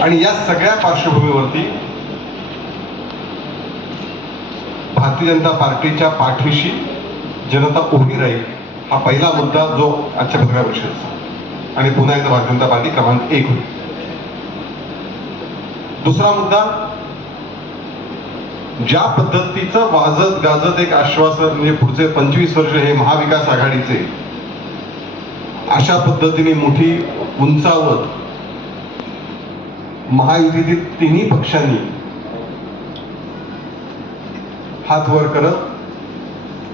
आणि या सगळ्या पार्श्वभूमीवरती भारतीय जनता पार्टीच्या पाठीशी जनता उभी राहील हा पहिला मुद्दा जो आजच्या पत्रकार परिषदेचा, आणि पुन्हा एकदा भारतीय जनता पार्टी क्रमांक 1 होईल. दुसरा मुद्दा, ज्या पद्धतीचं वाजत गाजत एक आश्वासन म्हणजे पुढचे 25 वर्ष हे महाविकास आघाडीचे, अशा पद्धतीने मोठी उंचावत महायुतीतील तिन्ही पक्षांनी हात वर करत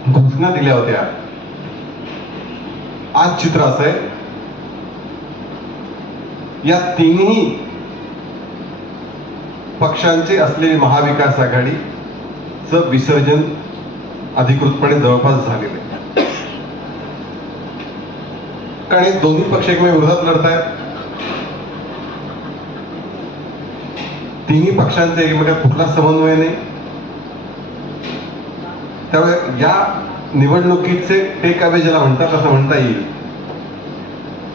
घोषणा दिल्या होत्या. आज चित्र असं आहे, या तिन्ही पक्षांचे असलेली महाविकास आघाडीचं विसर्जन अधिकृतपणे जवळपास झालेलं आहे. कारण हे दोन्ही पक्ष एकमेव विरोधात लढत आहेत. तिन्ही पक्षांचे एकमेकात कुठला समन्वय नाही. त्यामुळे या निवडणुकीचे टेक अवे ज्याला म्हणतात असं म्हणता येईल,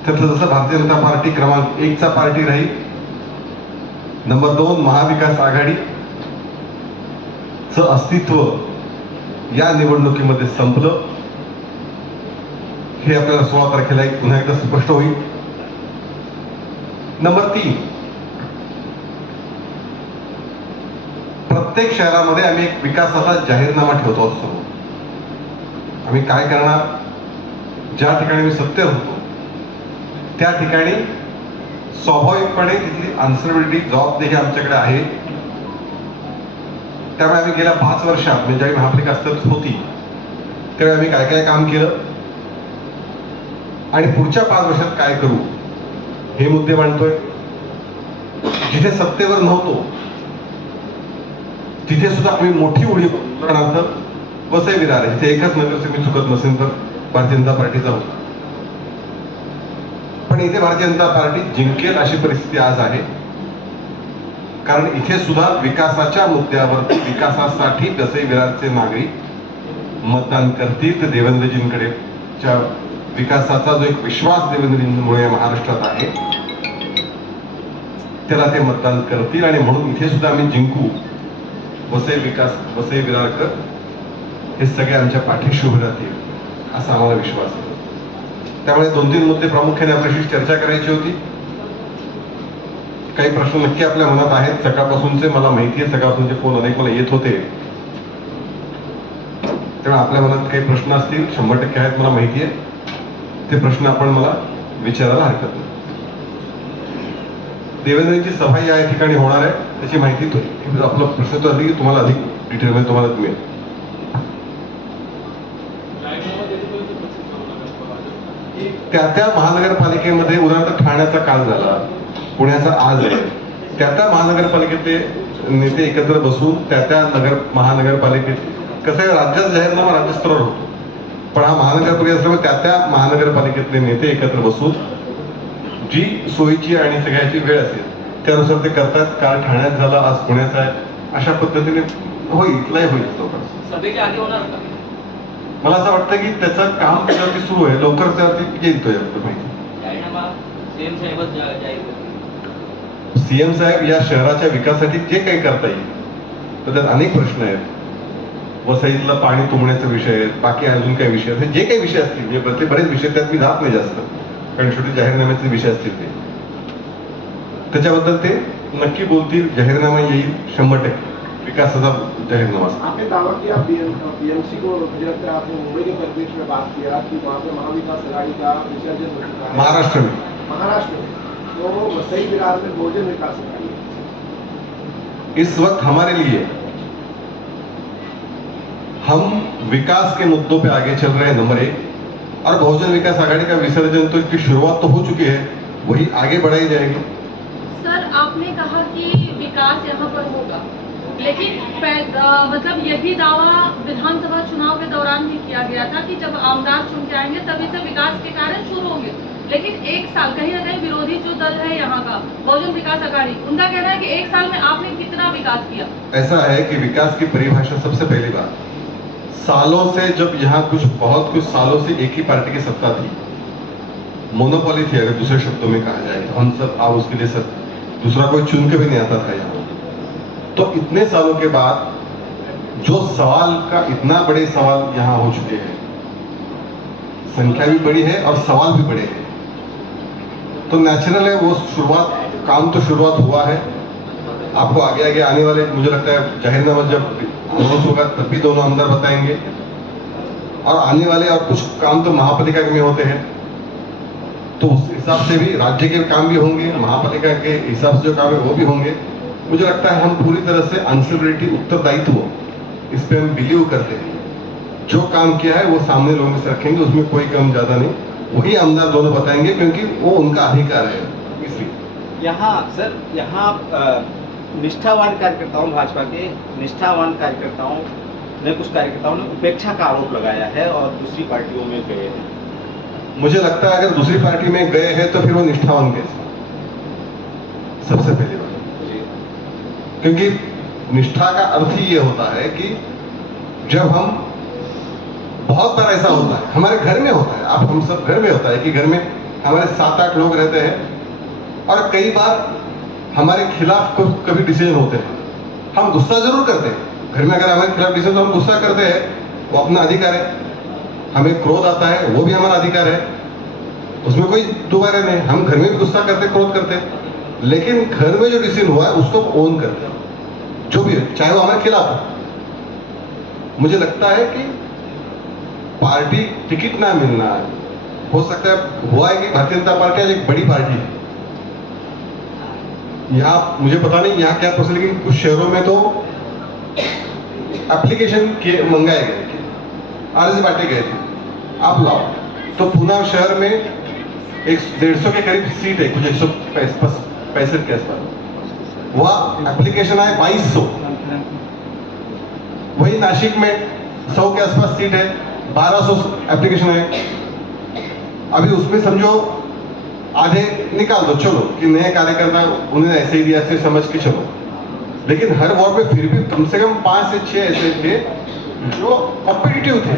त्यातलं जसं भारतीय जनता पार्टी क्रमांक 1 चा पार्टी राहील, नंबर 2 महाविकास आघाडीचं अस्तित्व या निवडणुकीमध्ये संपलं हे आपल्याला 16 तारखेला पुन्हा एकदा स्पष्ट होईल. नंबर 3, प्रत्येक शहरामध्ये आम्ही एक विकासाचा जाहीरनामा ठेवतो असतो. आम्ही काय करणार, ज्या ठिकाणी मी सत्तेवर होतो त्या ठिकाणी स्वाभाविकपणे तिथली अन्सरबिलिटी जबाबदारी आमच्याकडे आहे. त्यामुळे आम्ही गेल्या 5 वर्षात म्हणजे ज्यावेळी महापालिका अस्तित्वात होती त्यावेळी आम्ही काय काय काम केलं आणि पुढच्या 5 वर्षात काय करू हे मुद्दे मांडतोय. जिथे सत्तेवर नव्हतो तिथे सुद्धा आम्ही मोठी उडी, उदाहरणार्थ वसई विरार, जिथे एकच नगरसेवक मी चुकत नसेल तर भारतीय जनता पार्टीचा होता, पण इथे भारतीय जनता पार्टी जिंकेल अशी परिस्थिती आज आहे. कारण इथे सुद्धा विकासाच्या मुद्द्यावरती, विकासासाठी वसई विरारचे नागरिक मतदान करतील. तर देवेंद्रजींकडे विकासाचा जो एक विश्वास देवेंद्रजींमुळे महाराष्ट्रात आहे त्याला ते मतदान करतील आणि म्हणून इथे सुद्धा आम्ही जिंकू. वसई विरारकर हे सगळे आमच्या पाठीशी उभे राहतील असा आम्हाला विश्वास आहे. त्यामुळे 2-3 मुद्दे प्रामुख्याने आपल्याशी चर्चा करायची होती. काही प्रश्न नक्की आपल्या मनात आहेत सकाळपासूनचे, मला माहिती आहे सकाळपासूनचे फोन अनेक मला येत होते. त्यामुळे आपल्या मनात काही प्रश्न असतील 100% आहेत मला माहिती आहे. ते प्रश्न आपण मला विचारायला हरकत नाही. देवेंद्रची सभा या ठिकाणी होणार आहे त्याची माहिती आपला प्रश्न तो आधी तुम्हाला अधिक डिटेलमध्ये तुम्हाला मिळेल. त्या महानगरपालिकेमध्ये उदाहरणार्थ ठाण्याचा काल झाला, पुण्याचा आज आहे. त्या महानगरपालिकेतले नेते एकत्र बसून त्या महानगरपालिकेत कसं आहे, राज्याचा जाहीरनामा राज्यस्तरावर होतो, पण हा महानगरपालिका असल्यामुळे त्या महानगरपालिकेतले नेते एकत्र बसून जी सोयीची आणि सगळ्याची वेळ असेल त्यानुसार ते करतात. काल ठाण्यात झाला, आज पुण्याचा आहे. अशा पद्धतीने होईल, इथलाही होईल सभेच्या आधी होणार का? मला असं वाटतं की त्याचं काम त्याच्यावरती सुरू आहे, लवकर त्यावरती येईल तो माहिती. सीएम साहेब या शहराच्या विकासासाठी जे काही करता येईल, तर त्यात अनेक प्रश्न आहेत. वसईतलं पाणी तुंबण्याचा विषय आहे, बाकी अजून काही विषय आहेत, जे काही विषय असतील म्हणजे प्रत्येक बरेच विषय त्यात मी जात नाही जास्त, कारण शेवटी जाहीरनाम्याचे विषय असतील ते त्याच्याबद्दल ते नक्की बोलतील. जाहीरनामा येईल 100% विकासाचा जाहीरनामा. आपने दावा किया बीएमसी को, मुझे लगता है आपने मुंबई के परिप्रेक्ष्य में बात किया कि वहाँ पे महाविकास आघाड़ी का विसर्जन हो चुका है महाराष्ट्र में, तो वसई विरार में बहुजन विकास आघाड़ी इस वक्त हमारे लिए हम विकास के मुद्दों पे आगे चल रहे हैं नंबर 1, और बहुजन विकास आघाड़ी का विसर्जन तो इसकी शुरुआत तो हो चुकी है, वही आगे बढ़ाई जाएगी. सर, आपने कहा कि विकास यहाँ पर होगा, लेकिन मतलब यही दावा विधानसभा चुनाव के दौरान भी किया गया था कि जब आमदार चुन के आएंगे तभी से विकास के कार्य शुरू होंगे. लेकिन 1 साल कहीं ना कहीं विरोधी जो दल है यहाँ का बहुजन विकास आघाड़ी, उनका कहना है कि 1 साल में आपने कितना विकास किया. ऐसा है कि विकास की परिभाषा सबसे पहली बात, सालों से जब यहाँ बहुत कुछ सालों से एक ही पार्टी की सत्ता थी, मोनोपोली थी अगर दूसरे शब्दों में कहा जाए, तो हम सब आप उसके लिए दूसरा कोई चुन के भी नहीं आता था यहाँ। तो इतने सालों के बाद जो सवाल का इतना बड़े सवाल यहाँ हो चुके हैं, संख्या भी बड़ी है और सवाल भी बड़े हैं, तो नेचुरल है वो शुरुआत, काम तो शुरुआत हुआ है। आपको आगे आगे आने वाले, मुझे लगता है जाहिरनामा जब अनाउंस होगा तब भी दोनों अंदर बताएंगे, और आने वाले और कुछ काम तो महापालिका में होते हैं, तो उस हिसाब से भी राज्य के काम भी होंगे, महापालिका के हिसाब से जो काम है वो भी होंगे। मुझे लगता है हम पूरी तरह से आंसरेबिलिटी, उत्तरदायित्व, इस पे हम बिलीव करते हैं। जो काम किया है वो सामने लोगों से रखेंगे, उसमें कोई कम ज्यादा नहीं, वही आमदार दोनों बताएंगे, क्योंकि वो उनका अधिकार है। इसलिए यहाँ निष्ठावान कार्यकर्ताओं, भाजपा के निष्ठावान कार्यकर्ताओं ने, कुछ कार्यकर्ताओं ने उपेक्षा का आरोप लगाया है और दूसरी पार्टियों में गए हैं। मुझे लगता है अगर दूसरी पार्टी में गए हैं तो फिर वो निष्ठावान कैसे, सबसे पहली बात, क्योंकि निष्ठा का अर्थ ही ये होता है कि जब हम, बहुत बार ऐसा होता है, हमारे घर में होता है, आप हम सब घर में होता है कि घर में हमारे 7-8 लोग रहते हैं और कई बार हमारे खिलाफ कभी डिसीजन होते हैं, हम गुस्सा जरूर करते हैं। घर में अगर हमारे खिलाफ डिसीजन तो हम गुस्सा करते हैं, वो अपना अधिकार है। हमें क्रोध आता है, वो भी हमारा अधिकार है, उसमें कोई दोबारा नहीं। हम घर में भी गुस्सा करते, क्रोध करते, लेकिन घर में जो डिसीजन हुआ है उसको ओन करते हैं, जो भी है, चाहे वो हमारे खिलाफ हो। मुझे लगता है कि पार्टी टिकट ना मिलना हो सकता है, हुआ है कि भारतीय जनता पार्टी आज एक बड़ी पार्टी है। यहाँ मुझे पता नहीं यहाँ क्या प्रोसेस, लेकिन कुछ शहरों में तो एप्लीकेशन मंगाए गए, आरएस बांटे गए थे, आप लाओ। तो पूना शहर में 150 के करीब सीट है, कुछ 165 के आसपास, वहां एप्लीकेशन आए 2200। वही नासिक में 100 के आसपास सीट है, 1200 एप्लीकेशन है। अभी उसमें समझो आधे निकाल दो, चलो कि नए कार्यकर्ता उन्हें ऐसे ही दिया, ऐसे समझ के चलो, लेकिन हर वार्ड में फिर भी कम से कम 5 से 6 ऐसे थे जो कॉम्पिटिटिव थे।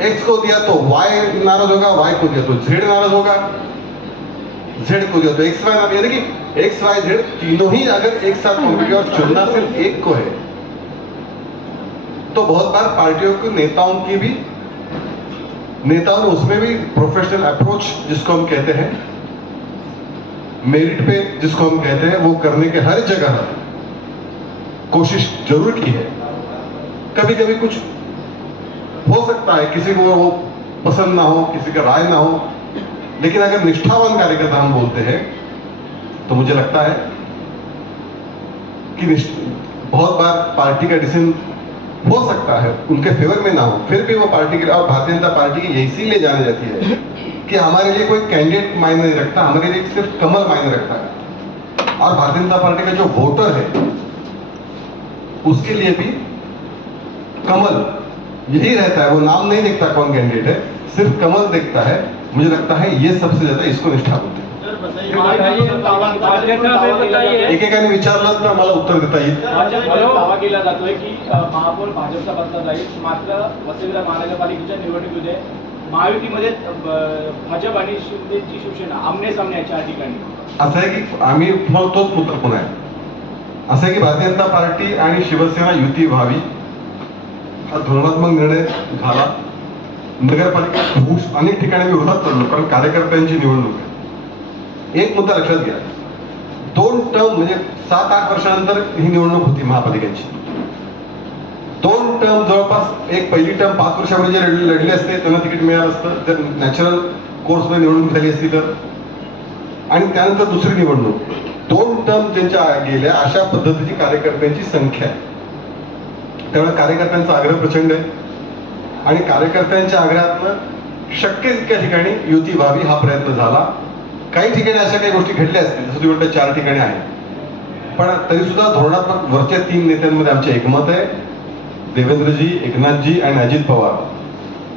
एक्स को दिया तो वाई नाराज होगा, वाई को दिया तो जेड नाराज होगा, जेड को दिया तो एक्स वाई नाराज, यानी कि एक्स वाई जेड तीनों ही अगर एक साथ कॉम्पिटिटिव और चुनना सिर्फ एक को है, तो बहुत बार पार्टियों के नेताओं ने उसमें भी प्रोफेशनल अप्रोच, जिसको हम कहते हैं मेरिट पे, जिसको हम कहते हैं, वो करने के हर जगह कोशिश जरूर की है। कभी कभी कुछ हो सकता है, किसी को वो पसंद ना हो, किसी का राय ना हो, लेकिन अगर निष्ठावान कार्यकर्ता हम बोलते हैं तो मुझे लगता है कि बहुत बार पार्टी का डिसीजन हो सकता है उनके फेवर में ना हो, फिर भी वो पार्टी के लिए, और भारतीय जनता पार्टी की इसीलिए जानी जाती है कि हमारे लिए कोई कैंडिडेट मायने नहीं रखता, हमारे लिए सिर्फ कमल मायने रखता है। और भारतीय जनता पार्टी का जो वोटर है उसके लिए भी कमल यही रहता है, वो नाम नहीं देखता कौन कैंडिडेट है, सिर्फ कमल देखता है। मुझे लगता है ये सबसे ज्यादा इसको निष्ठा बोलते हैं। एकेकाने विचारलं तर मला उत्तर देता येईल। दावा केला जातोय की महापौर भाजपचा बनला जाईल, मात्र वसईविरा महानगरपालिकेच्या निवडणुकीमध्ये महायुतीमध्ये भाजप आणि शिंदेची शिवसेना आमने सामने या ठिकाणी असं आहे की आम्ही तोच मुद्दा पुन्हा आहे, असं आहे की भारतीय जनता पार्टी आणि शिवसेना युती व्हावी हा धोरणात्मक निर्णय झाला। नगरपालिका अनेक ठिकाणी विरोधात लढलो, कारण कार्यकर्त्यांची निवडणूक आहे। एक मुद्दा लक्षात घ्या, 2 टर्म म्हणजे 7-8 वर्षानंतर ही निवडणूक होती महापालिकेची। 2 टर्म जवळपास, एक पहिली टर्म 5 वर्षापूर्वी जे लढले असते त्यांना तिकीट मिळालं असतं, जर नॅचरल कोर्समध्ये निवडणूक झाली असती तर, आणि त्यानंतर दुसरी निवडणूक, 2 टर्म ज्यांच्या गेल्या, अशा पद्धतीची कार्यकर्त्यांची संख्या आहे। त्यामुळे कार्यकर्त्यांचा आग्रह प्रचंड आहे आणि कार्यकर्त्यांच्या आग्रहातनं शक्य तितक्या ठिकाणी युती व्हावी हा प्रयत्न झाला। काही ठिकाणी अशा काही गोष्टी घडल्या असतील, जसं तुम्ही 4 ठिकाणी आहे, पण तरी सुद्धा धोरणात्मक वरच्या 3 नेत्यांमध्ये आमचे एकमत आहे, देवेंद्रजी, एकनाथजी आणि अजित पवार,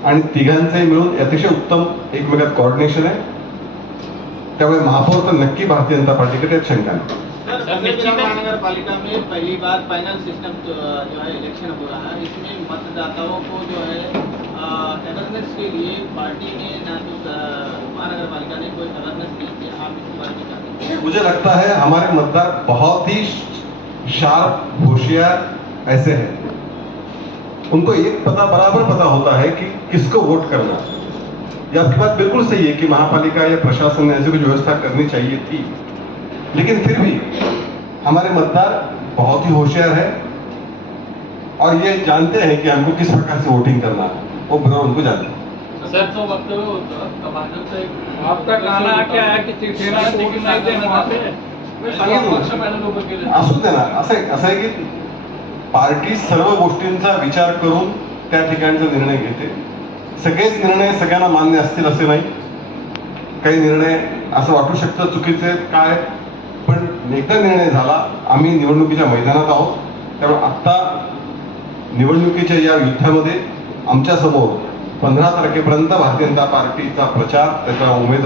आणि तिघांचे मिळून अतिशय उत्तम एकमेकात कोऑर्डिनेशन आहे। त्यामुळे महापौर तर नक्की भारतीय जनता पार्टी के त्यात शंका नहीं। महानगर पालिका में पहली बार फाइनल सिस्टम जो है इलेक्शन हो रहा है, इसमें मतदाताओं को जो है अवेयरनेस के लिए पार्टी ने ना तो महानगर पालिका ने कोई अवेयरनेस नहीं किया, आप इसके बारे में क्या कहेंगे? मुझे लगता है हमारे मतदार बहुत ही शार्प होशियार ऐसे हैं, उनको एक बराबर पता होता है कि किसको वोट करना। ये आपकी बात बिल्कुल सही है कि महापालिका या प्रशासन ने ऐसी कुछ व्यवस्था करनी चाहिए थी, लेकिन फिर भी हमारे मतदार बहुत ही होशियार है और ये जानते हैं कि हमको किस प्रकार से वोटिंग करना है, वो बराबर उनको जानते हैं। सर तो वक्तव्य होतं भाजपचं एक आपका कहना क्या है कि शिवसेना तिकीट नाही देणार वहाँ पे? पक्ष पॅनल उभं केलं असू दे ना, असं आहे की पार्टी सर्व गोष्टींचा विचार करून त्या ठिकाणचा निर्णय घेते. सगळेच निर्णय सगळ्यांना मान्य असतील असे नाही, काही निर्णय असं वाटू शकतं चुकीचे काय, पण एकदा निर्णय झाला. आम्ही निवडणुकीच्या मैदानात आहोत, त्यामुळे आत्ता निवडणुकीच्या या युद्धामध्ये आमच्या समोर 15 तारखेपर्यंत भारतीय जनता पार्टीचा प्रचार, त्याचा उमेदवार